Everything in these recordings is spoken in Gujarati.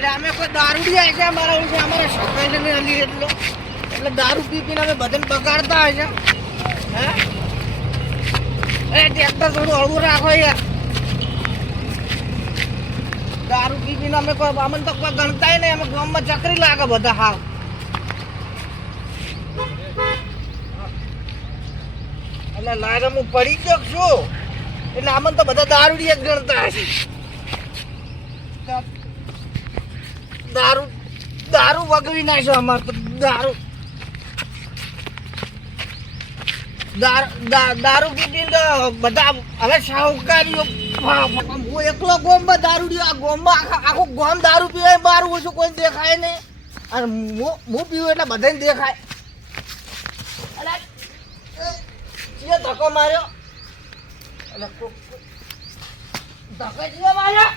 એટલે અમે કોઈ દારૂડી આવી છે અમારા વિશે? અમારા સરપંચને નહીં એટલો. એટલે દારૂ પી પીને અમે બદન બગાડતા હોય છે. હે? એ ટ્રેક્ટર થોડું હળવું રાખો યાર. દારૂ પી પીને અમે કોઈ અમને તો કોઈ ગણતાય નહીં. અમે ગામમાં ચકરી લાગે બધા હાવ. એટલે લાગે હું પડી જ છું. એટલે અમને તો બધા દારૂડી જ ગણતા હશે દારૂ દારૂ વગવી નાખ્યો અમાર તો દારૂ. દારૂ પીધી બધા હવે શાહુકારીઓ હું એકલો ગોમમાં દારૂ આ ગોમમાં આખું ગોમ દારૂ પીવાય બહાર ઓછું કોઈ દેખાય નહીં. અને હું પીવું એટલે બધાને દેખાય. અલા, ધક્કો માર્યો. ધક્કો ચિયો માર્યો.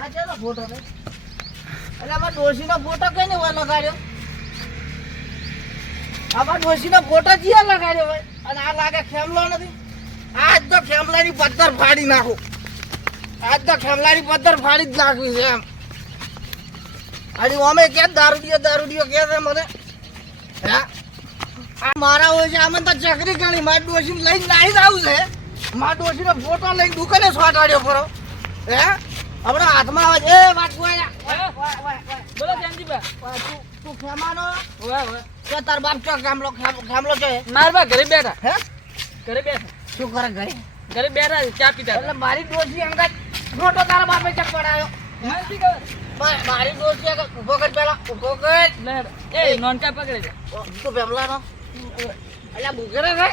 આ ચાલો ફોટો એટલે આમાં ડોશીનો ફોટો કઈ નહીં લગાડ્યો? આમાં ડોશીનો ફોટો જીયા લગાડ્યો ભાઈ અને આ લાગે ખેમલો નથી. આજ તો ખેમલાની પથ્થર ફાડી નાખું. આજ તો ખેમલાની પથ્થર ફાડી જ નાખવી એમ. હજી અમે કે દારૂડિયો દારૂડિયો કે છે મને? હે? આ મારા હોય છે, આમાં તો ચકરી ગણી. મારી ડોશી લઈને નાહી જ આવું છે. મારા ડોશીનો ફોટો લઈને દુકાને સ્વાટાડ્યો ખરો હે? હમણાં હાથમાં આવે છે. એ વાત બોલો શ્યામજીભા તું ખેમાનો? હોય હોય કે તાર બાપ ચો ગામલો ખેમલો છે? માર બા ઘરે બેઠા. હે? ઘરે બેઠા. શું કરે ઘરે? ઘરે બેઠા છે, ચા પીતા એટલે મારી ડોસી અંગત મોટો તારા બાપે ચક પડાયો? ખબર? મારી ડોસી અંગત ઊભો કર પેલા ઊભો કર. એ નોનકા પકડે છે. તું પેમલાનો એટલે બુગરે છે?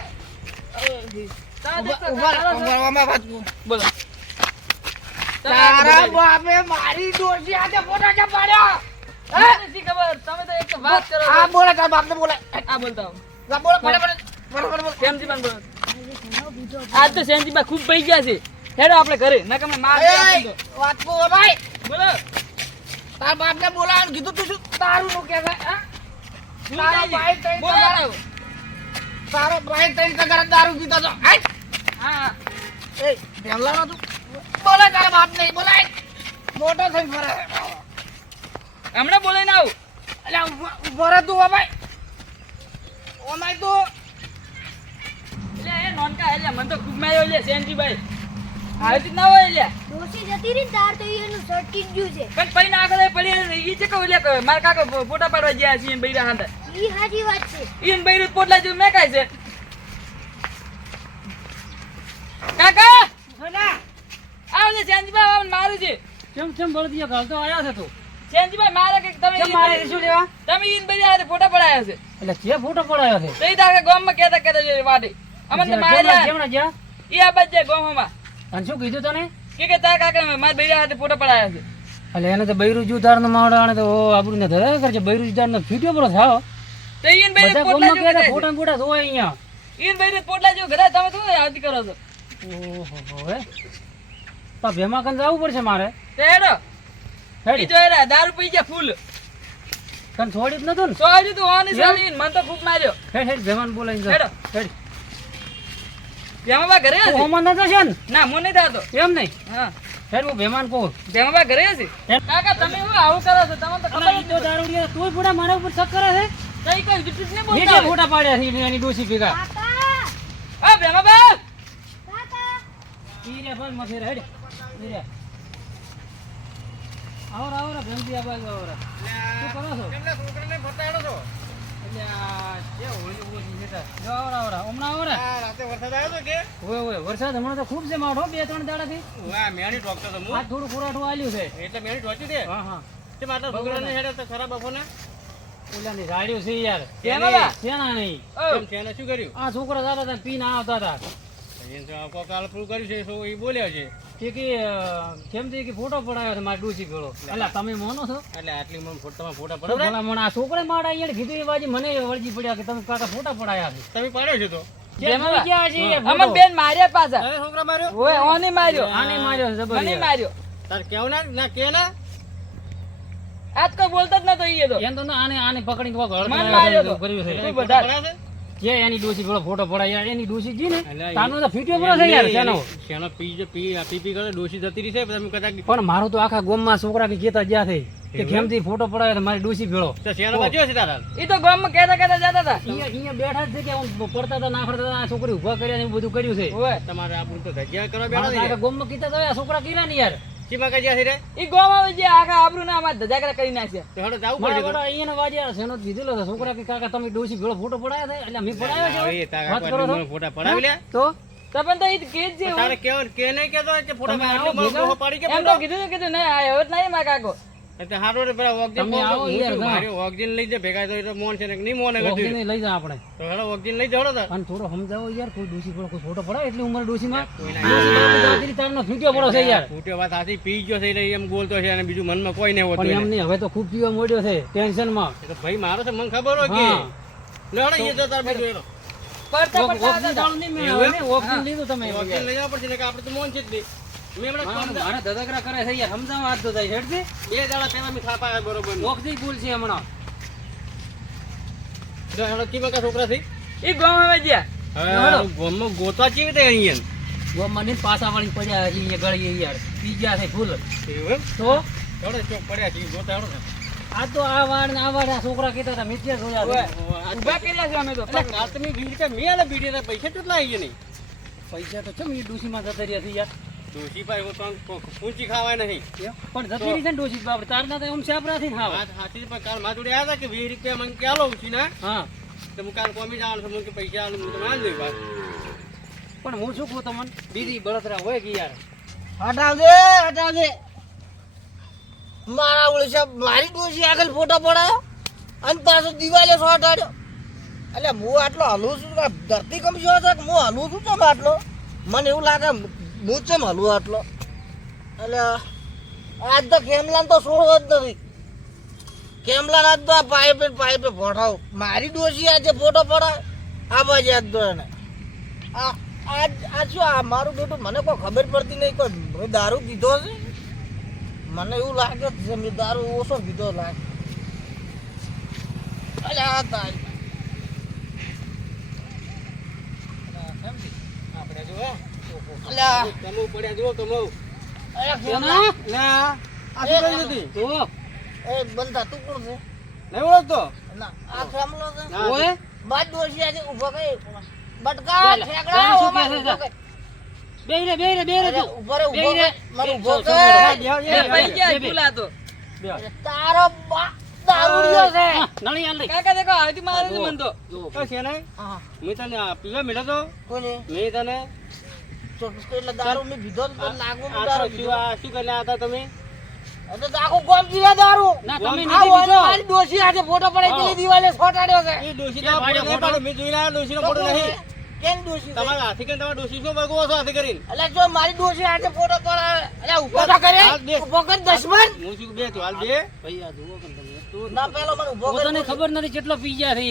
તારા ઉભા- દેખો, ઊભા ઊભા વાત. બોલો. તારા બાપે મારી ડોશી આજે ફોટો ચક પાડ્યો? શી ખબર. તમે તો એક વાત કરો આ બોલે તારા બાપને બોલે. આ બોલતા હો. જા બોલે ફટાફટ ફટાફટ બોલ શ્યામજીભાને બોલો. આજ તો શ્યામજીભા ખૂબ પૈ ગયા છે. હેડો આપણે ઘરે. નકર માર. વાત ભાઈ. બોલો. તારા બાપને બોલાવાનું કીધું તું શું? તારું નું કે છે તારો થાય ભાઈ તઈ તારો ભાઈ ત્રણ ટકા દારૂ પીતો હા? હા. એ પેમલાનો તું. બોલે તારા બાપ નહીં બોલાય. મોટો થઈ ફરે. હમણાં બોલાઈને આવું. એટલે ઉભો- રહે તું ભાઈ. ઓમાય તું. એટલે એ નોનકા એટલે મને તો ખૂબ માર્યો એટલે શ્યામજીભાઈ આવી ના હોય એટલે. ડોસી જતી રહી ને તાર તો એનું સટકી ગયું છે. પણ પૈના આગળ એ પડી રહે. છે કહું એટલે મારા કાકા ફોટા પાડવા ગયા છે બૈરા હાંધા ઈ સાચી વાત છે. ઈન બૈરું પોટલા જેવું મેકાય છે. કાકા! આવો શ્યામજીભાઈ આવો છે. કેમ કેમ બળદિયા ગાલતો આયા છે તો. શ્યામજીભાઈ મારે કે તમે કેમ મારે શું લેવા? તમે ઈન બૈરા હાથે ફોટા પડાયા છે. એટલે કે ફોટો પડાયો છે? તો તાકે ગામમાં કેતા કેતા જે વાડે અમન તો મારે કેમણા જેમણા ઈ આ બજે જાય ગામમાં. અને શું કીધું તને? કે કે તા કાકા મારે બેરા હાથે ફોટો પડાયા છે. એટલે એને તો બૈરુ જુદાર નો માવડો આને તો આબરૂ ને ધરા કરજે બૈરુ જુદાર નો ફીટ્યો પડો થાવ તો ઈન બેરે બધા પોટલા જેવું કહેતા ફોટા ફોટા ધોવાય અહીંયા. છે. ઈન બૈરે પોટલા જેવું ઘરે તમે શું આવતી કરો છો? ઓહો હે. તો ભેમા કન જવું પડશે મારે? હેડો. હેડી. જો હેરા દારૂ પી ગયા ફૂલ. તને છોડી જ નતું ને? સો તું તો સાલી મને તો ખૂબ માર્યો. હેડ હેડ ભેમાન બોલાવીને હેડો. હેડ. ભેમાબા ઘરે તું હશે? હોમાં ન જશે ને? ના મને નહીં થતો એમ નહીં? હા. હેડ હું ભેમાન કહું. ભેમાબા ઘરે હશે? કાકા તમે શું આવું કરો છો? તમને તો ખબર જ તો દારૂડિયા તોય પૂડા મારા ઉપર શક કરે છે? કઈ કઈ વિટુસ ને બોલતા. ફોટા પાડ્યા છે એની ડોસી ભેગા. કાકા. હા ભેમાબા! કાકા. ઈ રે મથે રે હેડ. રે આવરા આવરા ભેમજી આ બાજુ આવરા. શું કરો છો? કેમના છોકરાને ફટાડો છો? છે વરસાદ હમણાં તો ખૂબ છે માઠો બે ત્રણ દાડાથી. વાહ મેણી ટોકતો તો થોડું ખોરાઠું આલ્યું છે. એટલે મેણી ટોચી દે હા હા. તે મારા છોકરાને હેડે તો ખરાબ બફોને ઓલાની રાડ્યું છે યાર. નહીં? છે શું કર્યું? આ છોકરા હતા પીને આવતા હતા. કાલ પૂરું કર્યું છે એ બોલ્યા છે. કે કે કેમ કે ફોટો પડાયો છે ડૂસી ગયો એટલે તમે માનો છો? એટલે આટલી મને ફોટા ફોટા તો ભલા મને આ છોકરે મારા અહીંયા કીધું એ બાજી મને વળગી પડ્યા કે તમે કાકા ફોટા પડાયા છે. તમે પાડ્યો છે તો? જે ભેમાબા. જોઈ ગયા છે એ અમન ફોટો. બેન માર્યા પાછા. તારે છોકરા માર્યો? ઓય ઓને માર્યો. આને માર્યો છે મને જબરજસ્ત. માર્યો. તાર કેવું ના ના કે ના? આજ કોઈ બોલતો જ નતો એમ તો આને આને તો. કર્યું છે. છે એની ડોસી પેલો ફોટો પડાય એની ડોસી જી ને તારનો તો ફીટ્યો પડો છે યાર શેનો? શેનો પી જો પી પી પી કરે ડોસી જતી રહી છે તમે કદાચ પણ મારું તો આખા ગામમાં છોકરા કે કેતા જ્યાં થઈ કે? ખેમથી ફોટો પડાય તો મારી ડોસી ભેળો. તો શેનો બચ્યો છે તારા? એ તો ગામમાં કેતા કેતા જતા હતા. અહીંયા અહીંયા બેઠા જ છે કે હું પડતા હતા નાખડતા હતા આ છોકરી ઊભા કર્યા ને એવું બધું કર્યું છે. ઓય તમારે આપણું તો જગ્યા કરવા બેઠા ગામમાં કીધા તો આ છોકરા કર્યા ને યાર. ચીમા કજ્યા છે રે? ઈ ગામમાં આવી જે આખા આબરૂ ના અમાર ધજાગરા કરી નાખ્યા તો હડો જાવું પડશે વડા અહીંયા વાજ્યા જ કીધેલો હતો છોકરા કે કાકા તમે ડોસી ભેળો ફોટો પડાયા એટલે મેં પડાયો છે. પડાવી લે. તો? ઈ કે જ છે તારે કેવું કે નહીં કેતો કે ફોટા પાડી કે એમ તો કીધું કીધું નહીં મારા કાકો તો હારો રે પેલા તમે આવો યાર, મારી માર્યો લઈ જા ભેગા તો મોન છે ને નહીં મોન ઓક્સિજન લઈ જા આપણે. તો હેડો ઓક્સિજન લઈ જવડો તો અને થોડો સમજાવો યાર કોઈ ડોસી પર કોઈ ફોટો પડાય એટલી ઉંમર ડોસીમાં માં? દાદીની તારનો ફીટ્યો પડો છે યાર. ફૂટ્યો વાત આથી પી ગયો છે એટલે એમ બોલતો છે અને બીજું મનમાં કોઈ નહીં હોતું પણ એમ નહીં હવે તો ખૂબ પીવા મોડ્યો છે ટેન્શનમાં માં. તો ભાઈ મારો છે મને ખબર હોય કે. હા. લે હડો એ તો તાર બીજું હેડો. પડતા પડતા નહીં મેળ આવે ને, ઓક્સિજન લીધું તમે. ઓક્સિજન લઈ જાવ પડશે કે આપણે તો મોન છે જ નહીં. મેં મારા ધધકરા કરે છે યાર સમજાવવા હાથ તો હેડજે. બે દાડા પહેલા મેં થાપા આવ્યા બરોબર ઓક્સિજન ભૂલ છે હમણાં. જો હેડો કી બકા છોકરા થઈ ઈ ગામમાં આવી ગયા હવે ગોમમાં કેવી રીતે અહીંયા? ગોમાં ને પાછા વાળી પડ્યા છે અહીંયા ગળીએ યાર. પીજા છે ફૂલ તો? હેડો ચોક પડ્યા છે ગોતા હેડો આ તો આ વાળ ને આ વાળ આ છોકરા કહેતા હતા મિત્યા જોયા. ઊભા કર્યા છે અમે તો. મેં પૈસા કેટલા આવી નહીં? પૈસા તો છે એ ડોસીમાં જતા રહ્યા છે યાર. ડોશી ભાઈ હું તો પૂંચી ખાવાય નહીં. પણ જતી રહી છે ને એમ સાપરા થી ખાવા. વાત પણ કાલ મારા આવ્યા હતા કે વીસ રૂપિયા મને ક્યાં લઉં છું ને હા. તો હું કાલ કોમી જવાનું છું કે પૈસા આલું હું પણ હું શું કહું તમને? બીજી બળતરા હોય કે યાર? હટાવજે હટાવજે. મારા ઓળશા મારી ડોસી આગળ ફોટો પડાયો અને પાછો દિવાલે શોટ આડ્યો. એટલે હું આટલો હલું છું ધરતી કમ કમજો છે હું હલું છું તમે આટલો? મને એવું લાગે હું ચમ હલું આટલો. એટલે આજ તો કેમલાને તો છોડવો જ નથી. કેમલાને આજ તો આ પાઇપે પાઇપે ભોઠાવ. મારી ડોસી આજે ફોટો પડાય આ બાજુ આજ તો એને. આજ આ શું આ મારું બેટું મને કોઈ ખબર પડતી નહીં. કોઈ દારૂ પીધો છે? મને એવું લાગે છે, મેં દારૂ ઓછો પીધો લાગે. અલે આ તારી. આપણે જો તારો દારૂડિયો છે. નળી આલ કાકા દેખો આવતી મારે મન તો જો. તો નહીં હા. મેં તને પીવા મળ્યો તો? કોને? મેં તને એટલે દારૂ મેં પીધો તો લાગુ દારૂ શું આ શું કરીને આવ્યા હતા તમે? એટલે તો આખું ગામ પીવે દારૂ. ના તમે નથી ઓને પીધો. મારી ડોશી આજે ફોટો પડાઈ પેલી દિવાલે છોટાડ્યો છે. એ ડોશી ના ફોટો નહીં ફોટો? પાડ્યો. મેં જોઈને ફોટો નહીં. કેમ ડોશી તમારા હાથી કરીને તમારા ડોશી શું ભગવો છો હાથી કરીને. એટલે જો મારી ડોશી આજે ફોટો પડાવે એટલે ઊભો તો કરે. ઊભો કર દશમન હું શું બે તું હાલ બે. ભાઈ આ જુઓ કે તમે. તું ના પેલો મને ઊભો કર પોતાને ખબર નથી કેટલો પી ગયા છે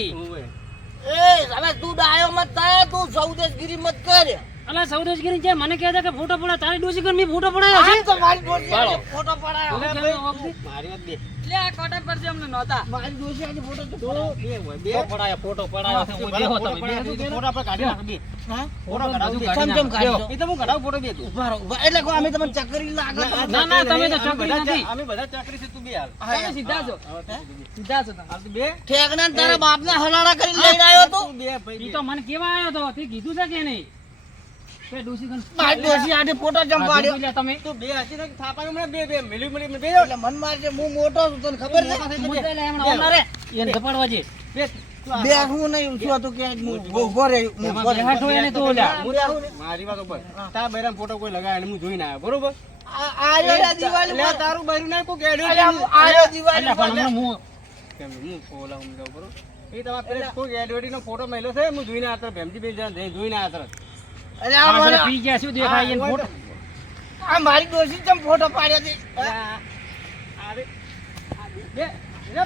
એ હવે તું ડાયો મત થાય તું સૌદેશગીરી મત કર. અલા સૌદેશગીરી જે મને કહેતા કે ફોટો પડા તારી ડોસી કર મે ફોટો પડાયો છે? તો મારી ડોશી ફોટો પડાયો? મારી વાત બે. એટલે આ કોટા પર જે અમને નોતા મારી ડોશી આજે ફોટો તો બે હોય બે પડાયા ફોટો પડાયો હું દેખો તમે ફોટો આપણે કાઢી નાખો બે. હા? ફોટો કઢાવું બે. ચમ ચમ કાઢી એ તો હું કઢાવું ફોટો બે તું ઊભા રહો એટલે કહો અમે તમને ચક્કરી લાગે ના, ના, ના, તમે તો ચકરી નથી. અમે બધા ચાકરી છે તું બે હાલ. તમે સીધા છો? સીધા છો તમે. હાલ બે. ઠેકના તારા બાપને હલાડા કરી લઈને આવ્યો તું. તું બે ભાઈ ઈ તો મને કેવા આવ્યો તો? તે કીધું છે કે નહીં? ડોસી મારી પાડ્યો? તમે. તું બે હાથી નાખ, થાપાનું હમણાં બે બે મિલી મિલી બે. એટલે મન મારશે હું મોટો છું તને ખબર છે? મોટા લે હમણાં ઓલા એને ધપાડવા જે બે. બે હું. નહીં શું હતું કે ઊભો રહ્યો ઊભો રહ્યો. બેહાડો એને તો લ્યા ને. મારી વાત ઉપર. તારા બૈરામ ફોટો કોઈ લગાવે હું જોઈને આવ્યો બરોબર? દિવાળી લે, તારું બૈરું દિવાળી પણ હું કેમ હું હું બરોબર? એ તમારા પેલા કોઈ એડવર્ટીનો ફોટો મળ્યો છે? હું જોઈને આત્ર ભેમજી બેન જઈને તરત. અરે આ આ પી ગયા શું દેખાય એને ફોટો. આ મારી ડોશી ચમ ફોટો પાડ્યો છે? આ- આ રે. આ બે છે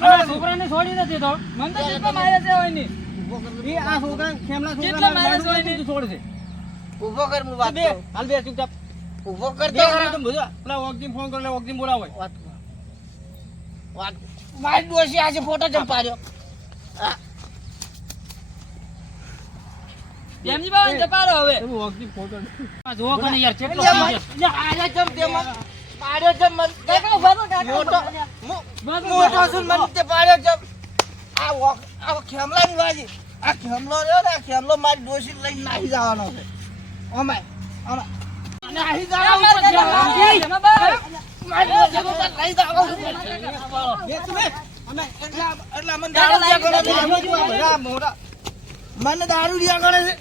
મારે છોકરાને છોડી નથી તો મને તો કેટલા મારે છે હોય નહીં આ છોકરા ખેમલા છોકરા માણસ હોય ને? છોડ છે. ઊભો કર હું વાત હાલ બે ચૂપચાપ. ઊભો બે તો. બધું પેલા ઓગજીને ફોન કરે એટલે બોલાવો. કર. કર. મારી ડોશી આજે ફોટો બાબા હવે. કને યાર કેટલો પાડ્યો મન. કાકા કાકા. મોટો મોટો છું મન તે પાડ્યો ચમ. આ વોક- આ ખેમલાની વાજી. આ ખેમલો રહ્યો ને, આ ખેમલો મારી ડોશી લઈને નાહી જવાનો છે. Oh my, oh my. નાહી જવાનો છે, તો મને દારૂ દિયા કરે છે.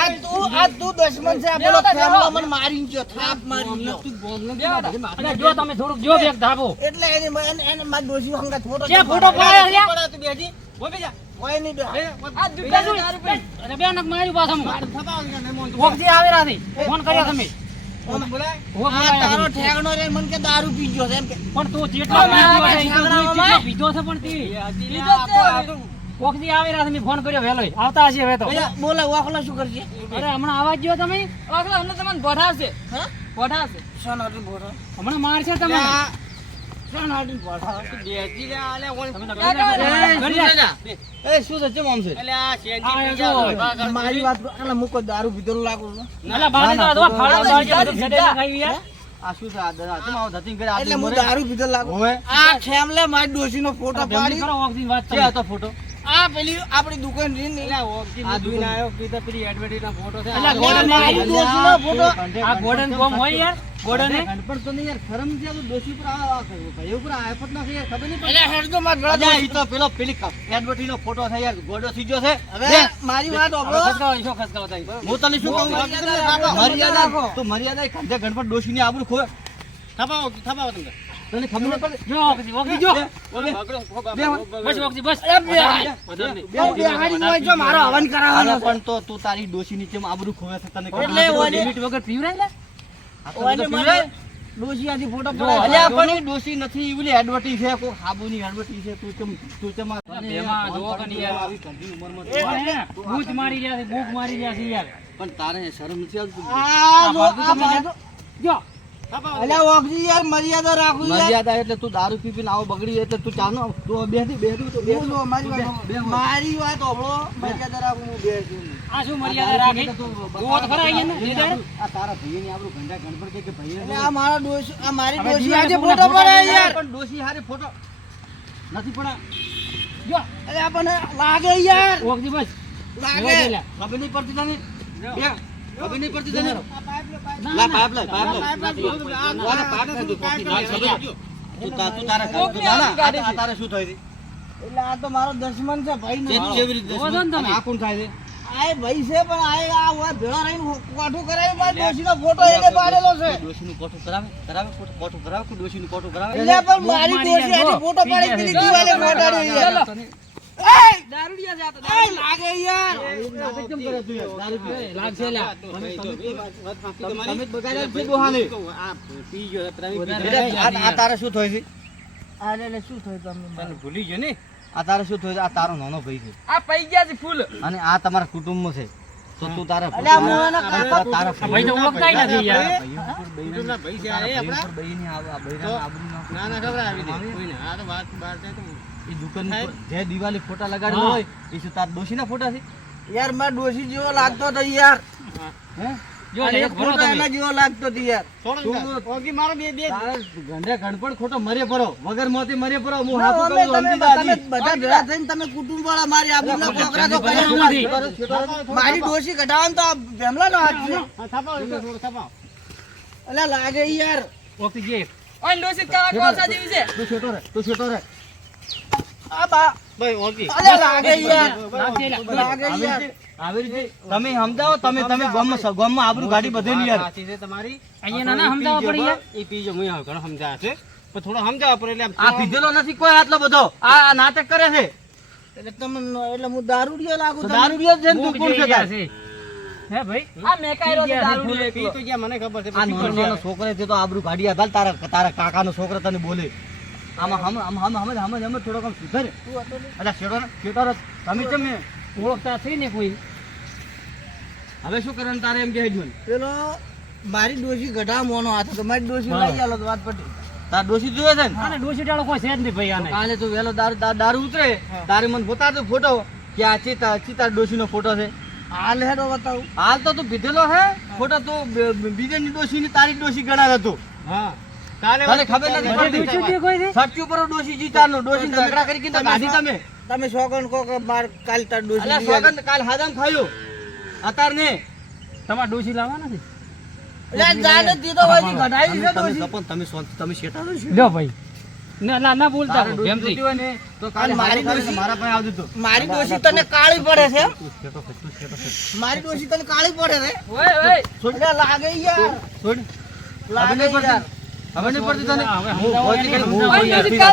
આ તું આ તું દુશ્મન છે પેલો ખેમલો મને મારી ગયો થાપ મારી ગયો. અરે જો તમે થોડુંક જો બેગ ધાબો. એટલે એને એને મારી ફોટો ક્યાં ફોટો પાડ્યો લ્યા? પડે તું બેજી બોલ બેજા. કોઈ નહીં બે આ દુકાન દારૂ પી અરે બે નક પાછા માર થતા હોય કે નહીં મોન તું ઓગજી આવેલા છે ફોન કર્યા તમે. બોલ બોલાય? ઓગ તારો તમે. રે મને કે દારૂ પી ગયો છે એમ કે. પણ તું જેટલો પીધો છે, એટલો છાગડામાં જોઈ જેટલો પીધો છે પણ તે. લીધો જ છે. ઓગજી ફોન કર્યો વહેલો આવતા હશે હવે તો. બોલે વાખલો શું કરશે? અરે હમણાં આવાજ ગયો તમે. અમને તમને ભરાવશે હા? ભરાવશે સનાટી બોલો હમણાં મારશે તમે મારી વાત દારૂ પીધેલો લાગુ ના, ના, ના, ના. દરા પીધેલું લાગુ આ ખેમલે મારી ડોશીનો ફોટો ભેગી પાડી. કરો ઓગજીની વાત છે આ તો ફોટો? આ પેલી આપણી દુકાન રીનની આ દુઈને આયો પીતા પેલી એડવર્ટાઇઝ ના ફોટો છે. અલા, આ ગોળા મારી ડોશીનો ફોટો આ ગોડન કોમ હોય યાર ગોલ્ડન પણ તો નહીં યાર ખરમ છે તો દોષી પર આ આ કર્યું. ભાઈ ઉપર આફત ના છે યાર ખબર નહીં એટલે હેડજો માર પડતી ભલા અલ્યા, ઈ તો પેલો પેલી એડવર્ટાઇઝ નો ફોટો છે યાર ગોડો સીજો છે. હવે મારી વાત ઓબરો ઓબળો ઈશો ખસકાવો થાય. હું તને શું કહું? મર્યાદા તો મર્યાદા ખંજે ગણપત ડોશીની આબરૂ ખોવે. થપાવો થપાવો તમને તને ખબર પડે જો ઓગજી જો. બસ ઓગજી, બસ. બેહાડી મારો હવન કરાવવાનો પણ તો તું તારી ડોશીની જેમ આબરૂ ખોવે છે તને લિમિટ વગર પીવરાય લે? ડોશી આથી ફોટો પડે પણ ડોશી નથી ઈ એડવર્ટી છે કોઈ હાબુની એડવર્ટી છે તું ચમ તું ચમ આ- બેમાં જોવો કે યાર. આવી ઘરની ઉંમરમાં આ મારી રહ્યા છે બૂક મારી રહ્યા છે યાર. પણ તારે શરમ નથી આવતી? આ જો આ જો. અલ્યા ઓગજી યાર મર્યાદા રાખું યાર. મર્યાદા એટલે તું દારૂ પી પીને આવો બગડી એટલે તું ચાનો તું બેસી બેસી તો બેસી બોલો મારી વાત મારી વાત ઓબળો મર્યાદા રાખું હું બેસું આ શું મર્યાદા રાખે? જોવો તો ખરા અહીંયા ને, આ તારા ભાઈની આપણો ઘંટા ગણપણ કે કે એટલે આ મારો દોષ આ મારી દોષી આજે ફોટો ફોટા પડાય યાર. પણ દોષી હારે ફોટો નથી પડા જો. અરે આપણને લાગે યાર. ઓગજી બસ. લાગે. ખબર નહીં પડતી તને? તને? ના, લા ના. પાઇપ લાય પાઇપ લાય વાલા પાઇપ લાય તું કોકી લાય ખબર તું તા તું તારા તું શું થઈ એટલે આ તો મારો દશમન છે ભાઈ ને જેવી રીતે દશમન તમે? આ કોણ થાય છે? આ ભાઈ છે પણ આ આ ઓય ભેળા રહીને કોઠું કરાવી મારી ડોશીનો ફોટો એને પાડેલો છે. ડોશીનું કોઠું કરાવે? કરાવે કોઠું- કોઠું કરાવે કે ડોશીનું કોઠું કરાવે? એટલે પણ મારી ડોશી આજે ફોટો પાડી દીધી પેલી ગયા દિવાલે દારૂડિયા છે આ લાગે યાર. નાટક કેમ કરે તું દારૂ લાગશે લ્યા. તમે બગાડ્યા છે ડોહાને. વધારે એટલે આ- આ તારે શું થાય છે? અરે એટલે શું થયું તમને તને ભૂલી ગયો ને? આ તારે શું થયું આ તારો નાનો ભાઈ છે. આ પૈ ગયા છે ફૂલ. અને આ તમારા કુટુંબમાં છે. તો તું તારા ના તારા આ ભાઈ તો ઓળખતાય નથી યાર. તારા ભાઈ ઉપર બઈની આ- આ બૈરાને આબરૂ નાખો. એ દુકાન જે દિવાલે ફોટા લગાડેલા હોય એ શું તારા ડોશીના ફોટા છે? યાર મારા ડોશી જેવો લાગતો હતો યાર. હે? જો અને લે, એક ભરો ફોટો તમે. ખોટો મરે પરો વગર મોતી મરે પરો. હું ના. બધા થઈને કુટુંબ વાળા મારી કોકરા તો નથી. મારી ડોશી ઘટાવાનો તો આ ભેમલાનો હાથ છે. અલ્યા લાગે યાર. ઓગજી જે. ઓય ડોસી કાળા કોસા જેવી છે? તું છેટો રે તું છેટો રે. આ બા. ભાઈ ઓળખી અલ્યા લાગે યાર. લાગશે લ્યા. લાગે આવી યાર. રીતે- આવી રીતે તમે સમજાવો તમે તમે ગામમાં સ- ગામમાં આબરૂ ગાડી બધેલી યાર. અહીંયા નાના સમજાવવા પડી આ પીધેલો નથી કોઈ આટલો બધો. આ આ નાટક કરે છે. એટલે તમે એટલે હું દારૂડિયો લાગુ તો દારૂ છે તું કોણ. હે ભાઈ? આ મેકાયરો છે દારૂડિયો છોકરો છે તો આબરૂ ગાડી તારા તારા કાકાનો છોકરો તને બોલે. આમાં હમ હમ હમ હમ હમ હમ થોડોક આમ સુધરે. અલા શેઠો ને તમે કેમ ઓળખતા થઈ ને કોઈ? હવે શું કરવાનું તારે એમ કહે મને પેલો મારી ડોશી ગઢા મોનો હાથ હતો મારી ડોશી લઈ આલો તો વાત પટી તાર ડોશી જોયે છે ને? આને ડોશી ટાળો કોઈ છે જ નહીં ભાઈ આને. કાલે તું વહેલો દારૂ ઉતરે. તારે મને બતાવતો ફોટો કે આ ચિતા ચિતા ચી નો ફોટો છે. હાલ હેડો બતાવું. હાલ તો તું પીધેલો હે? ફોટો તું બીજાની ડોશી ની તારી ડોશી ગણાર હતું હા. તને ખબર નથી પડતી? સચ્ચું પર ડોશી જીતાનો ડોશી ઝઘડા કરી કીધા તમે ગાડી તમે. તમે શોકન કો કે માર કાલ તાર ડોશી અલા સોગંદ કાલ હાદામ ખાયો. અતાર ને તમાર ડોશી લાવવાના છે અલ્યા જાને દીધો હોય છે, ગઢાઈ છે તમે ડોશી. સપન તમે શાંતિ તમે શેઠા છો લ્યો ભાઈ. ના ના ના બોલતા તારે ડોશી ભેમથી. જોતી હોય ને તો કાલે અને મારી મારી ડોશી- તને કાળી પડે છે. મારી ડોશી તને કાળી પડે યાર. લાગે યાર. હવે નહીં પડતી તને હું ભોંયથી કરી, હું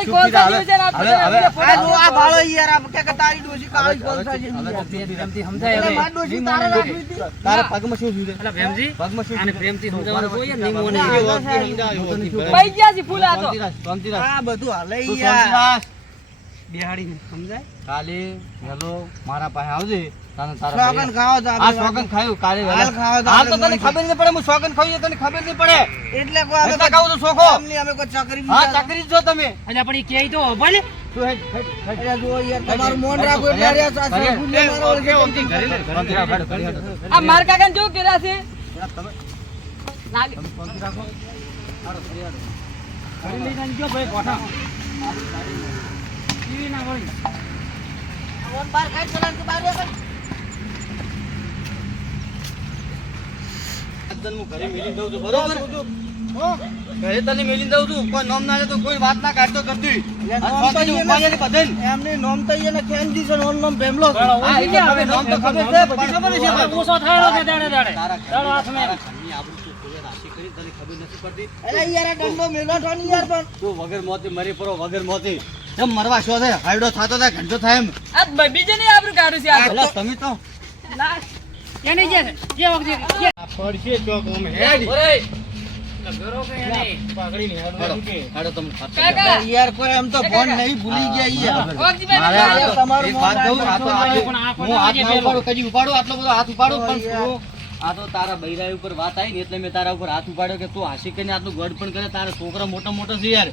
ચૂપ ને આ હવે હવે આ જો આ ભાળો યાર આ કે કે તારી ડોસી કાળી યાર. થઈ પ્રેમથી સમજાય હવે મારી ડોશી તારે રાખવી હતી. તારા પગમાં શું છે? અલા ભેમજી પગમાં શું અને? પ્રેમથી સમજાવવાનું જોઈએ નહીં નિમો ના, નહીં. ના, સાહેબ. ગયા છે ફૂલા તો શાંતિ રાખ, આ બધું હાલે યાર. બેહાડીને સમજાય કાલે હેલો મારા પાસે આવજે ભાઈ- ખાવો તો આ સોગન ખાયું કાલે હાલ વહેલા. તો હાલ તો તને ખબર નહીં પડે હું સોગન ખાયું તને ખબર નહીં પડે. એટલે કોઈ અમે એટલે તો સોખો અમે કોઈ ચકરી હા બીજા- જો તમે. અલ્યા પણ ઈ કહે તો ભલે તું હેડ, હેડ, હેડ. યાર તમારું મોન રાખો એટલે અરે આ સાસુ મારો ઓળખે ઓળખે. શાંતિ રાખ, હેડ, ઘરે હેડ. આ માર કાકાને જો કર્યા છે? તમે લાગે. તમે શાંતિ રાખો. હાલો, ઘરે હેડ. ઘરે લઈ જાને ગયો ભાઈ કોઠા ટીવી ના વળી ઓન બાર કાઈ ચલાન કે બાર વેકન. હું ઘરે મેલી દઉં છું. બરોબર? ઘરે તને મેલી દઉં છું. કોઈ નોમ ના તો કોઈ વાત ના કાઢતો કરતી. યા નોમ તો શાંતિથી ઈ ઊભા એને- રહેજે બધાને. નોમ તો એને ખેંચી છે ને ઓન નોમ ભેમલો. છે. હા, એ તો ખબર, નોમ તો ખબર છે, બધી ખબર છે ઓછો થયો છે દાડે દાડે. દાડો હાથમાં તારા ઘરની આબરૂ તું કોઈએ રાશી કરી, તને ખબર નથી પડતી? અલ્યા યાર આ દંડો મેલો છો ને યાર પણ. તું વગર મોતી મરી પડો વગર મોતી એમ મરવા શો છે હાયડો થતો થાય ઘંટો થાય એમ. બીજે નહીં આપણું કાઢું છે તમે તો. એને જે જે વખતે પડશે ચોક અમે. ઓય, ઘરો કે એને હાડો તમે ખાતા કાકા. જાઓ. યાર કોઈ એમ તો ફોન નહીં ભૂલી ગયા યાર. ઓગજીભાઈ મારે ના આ તો તમારું એક વાત કહું, આ તો આજે પણ આ હું હાથ ના ઉપાડું, કદી ઉપાડું, આટલો બધો હાથ ઉપાડું, પણ ઓય યાર. તું- આ તો તારા બૈરા ઉપર વાત આવી એટલે મેં તારા ઉપર હાથ ઉપાડ્યો કે તું હાસી કરીને આટલું ગઢ પણ કરે તારા છોકરા મોટો મોટો છે યાર.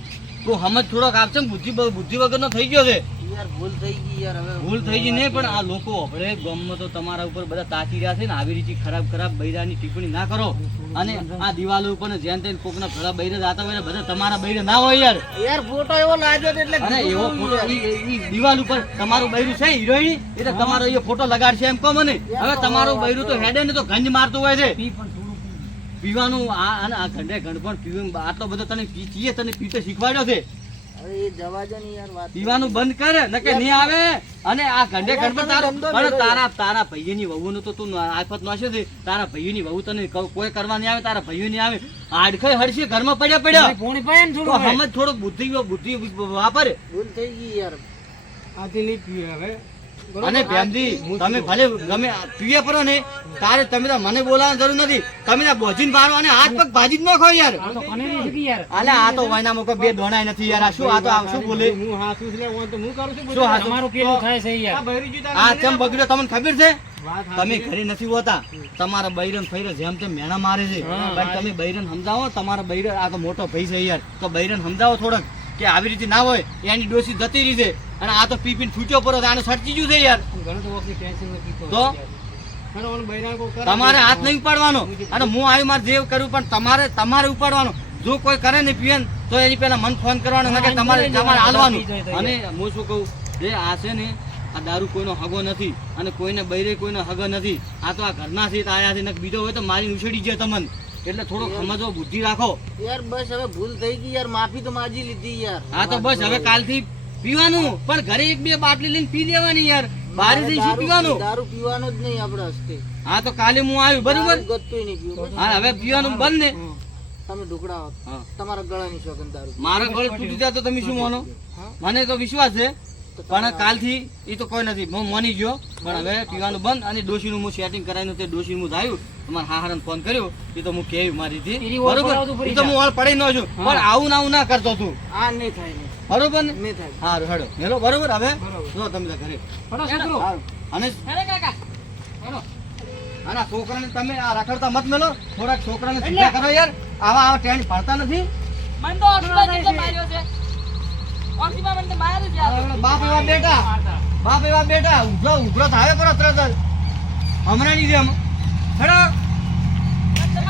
તું સમજ થોડોક આપશે ને બુદ્ધિ બુદ્ધિ વગરનો થઈ ગયો છે. યાર ભૂલ થઈ ગઈ યાર હવે ભૂલ થઈ ગઈ નહીં પણ આ લોકો આપણે ગામમાં તો તમારા ઉપર બધા તાકી રહ્યા છે ને આવી રીતે ખરાબ ખરાબ બૈરાની ટિપ્પણી ના કરો. અને આ દિવાલો ઉપર ને જેમ તેમ કોકના ખરાબ બૈરા જાતા હોય બધા તમારા બૈરા ના હોય યાર. યાર ફોટો એવો લાગ્યો એટલે અને એવો ફોટો દિવાલ ઉપર તમારું બૈરું છે હિરોઈન? એટલે તમારો એ ફોટો લગાડશે એમ કહો મને. હવે તમારું બૈરું તો હેડે ને તો ગંજ મારતું હોય છે. પીવાનું આ અને આ ઘંટે ઘંટ પણ પીવું. આટલો બધો તને પીએ તને પીતે શીખવાડ્યો છે. અરે એ જવા ને યાર પીવાનું બંધ કર નકે નહીં આવે. અને આ ઘંટે ઘંટ પણ તારો પણ. તારા તારા ભાઈની વહુનું તો તું આફત નોશે છે. તારા ભાઈની વહુ તને કોઈ કરવા નહીં આવે તારા ભાઈઓ નહીં આવે. આડખે હડશે ઘરમાં પડ્યા પડ્યા. ફોન પડે ને થોડું સમજ થોડું બુદ્ધિ બુદ્ધિ વાપરે. ભૂલ થઈ ગઈ યાર. અને બેનજી તમે ભલે ગમે પીએ પરો ને તારે તમે તો મને બોલાવવાની જરૂર નથી. તમે તો બોજીને મારો અને હાથ પગ ભાજી જ ન ખાઓ યાર. તો છે અલે આ તો વાયના મોકો બે દોણાય નથી યાર. આ શું આ તો શું બોલે? શું હાચું? તમારું કેલું થાય છે યાર. આ ચમ બગડ્યો તમને ખબર છે? તમે ઘરે નથી હોતા. તમારા બૈરન ફૈરે જેમ તેમ મેણા મારે છે. પણ તમે બૈરન સમજાવો તમારા બૈરન આ તો મોટો ભાઈ છે યાર. તો બૈરન સમજાવો થોડોક. કે આવી રીતે ના હોય એની ડોસી જતી રીતે અને આ તો પીપીન ફૂટ્યો પડો આને સટકી ગયું છે યાર. ઘણું તો વખતે ટેન્શન તો. તો? તમારે હાથ નહીં ઉપાડવાનો. અને હું આવી મારે જે કર્યું પણ તમારે તમારે ઉપાડવાનો. જો કોઈ કરે ને પીએન તો એની પહેલા મન ફોન કરવાનો કે તમારે તમારે હાલવાનું. અને હું શું કહું જે આ છે ને આ દારૂ કોઈનો હગો નથી. અને કોઈને બૈરે કોઈનો હગો નથી. આ તો આ ઘરના છે આયા છે ને બીજો હોય તો મારી ઉછેડી જાય તમને. એટલે થોડો સમજો બુદ્ધિ રાખો. યાર બસ હવે ભૂલ થઈ ગઈ યાર માફી તો માજી લીધી યાર. હા તો બસ હવે કાલથી પીવાનું. પણ ઘરે એક બે બાટલી લઈને પી લેવાની યાર. બારે જઈ શું પીવાનું? દારૂ પીવાનું જ નહીં આપણે હસ્તે. હા તો કાલે હું આવ્યું બરોબર? દારૂ નહીં પીવું. હા હવે પીવાનું બંધ ને. તમે ઢોકળા હા. તમારા ગળાની શોખન દારૂ મારા ગળે તૂટી જાય તો તમે શું માનો? મને તો વિશ્વાસ છે. પણ કાલથી એ તો કોઈ નથી. હું માની ગયો. પણ હવે પીવાનું બંધ અને ડોશીનું હું સેટિંગ કરાવીને તે ડોશીનું હું આવ્યું તમારા હાહારાને ફોન કર્યો એ તો હું કેવી મારી હતી. બરોબર? પડાવતું તો હું ઓળ પડી ન છું પણ આવું ને ના કરતો તું. આ નહીં થાય બરોબર ને? નહીં થાય. હેલો બરોબર હવે? જો તમે ઘરે. ફટો છોકરો. હારું. અને હેલો કાકા. હેલો. અને આ છોકરાને તમે આ રખડતા મત મેલો. થોડાક છોકરાને સીધા કરો યાર. આવા આવા ટેન્ડ પડતા નથી. મને તો ઓક્સિજન માર્યો છે. ઓક્સિજન મને માર્યો છે બાપ એવા બેટા બાપ એવા બેટા ઉભરો ઉભરો થાય કરો તરત હમણાં નહીં જેમ. હેડો